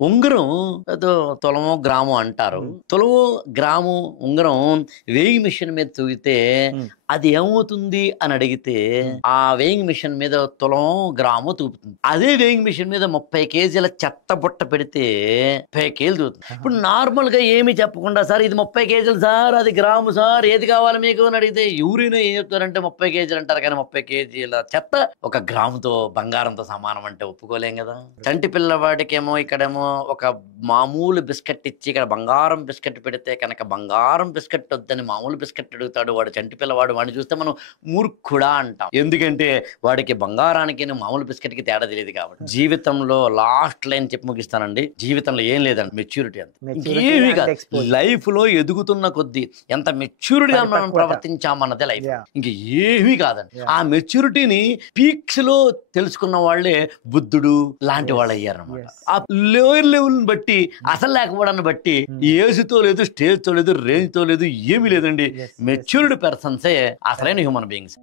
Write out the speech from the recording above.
ఉంగరం ఏదో తులమో గ్రామో అంటారు. తులమో గ్రాము ఉంగరం వేయింగ్ మిషన్ మీద తూగితే అది ఏమవుతుంది అని అడిగితే ఆ వేయింగ్ మిషన్ మీద తులమో గ్రామో తూపుతుంది. అదే వేయింగ్ మిషన్ మీద 30 కేజీల చెత్త బుట్ట పెడితే 30 కేజీలు తూగుతుంది. ఇప్పుడు నార్మల్ గా ఏమి చెప్పకుండా సార్ ఇది 30 కేజీలు సార్, అది గ్రాము సార్, ఏది కావాలి మీకు అని అడిగితే ఎవరైనా ఏం చెప్తారంటే 30 కేజీలు అంటారు. కానీ 30 కేజీల చెత్త ఒక గ్రాముతో బంగారంతో సమానం అంటే ఒప్పుకోలేం కదా. చంటి పిల్లవాడికేమో ఇక్కడేమో ఒక మామూలు బిస్కెట్ ఇచ్చి ఇక్కడ బంగారం బిస్కెట్ పెడితే కనుక బంగారం బిస్కెట్ వద్దని మామూలు బిస్కెట్ అడుగుతాడు వాడు చంటి పిల్లవాడు. వాడిని చూస్తే మనం మూర్ఖుడా అంటాం. ఎందుకంటే వాడికి బంగారానికి మామూలు బిస్కెట్ కి తేడా తెలియదు కాబట్టి. జీవితంలో లాస్ట్ లైన్ చెప్పి ముగిస్తానండి. జీవితంలో ఏం లేదండి, మెచ్యూరిటీ అంతే, ఏమీ కాదు. లైఫ్ లో ఎదుగుతున్న కొద్దీ ఎంత మెచ్యూరిటీగా మనం ప్రవర్తించామన్నదే లైఫ్, ఇంక ఏమీ కాదండి. ఆ మెచ్యూరిటీని పీక్స్ లో తెలుసుకున్న వాళ్ళే బుద్ధుడు లాంటి వాళ్ళు అయ్యారనమాట. ఆ లోయర్ లెవెల్ బట్టి అసలు లేకపోవడాన్ని బట్టి ఏజ్తో లేదు, స్టేజ్ తో లేదు, రేంజ్ తో లేదు, ఏమీ లేదండి. మెచ్యూర్డ్ పర్సన్సే అసలైన హ్యూమన్ బీయింగ్స్.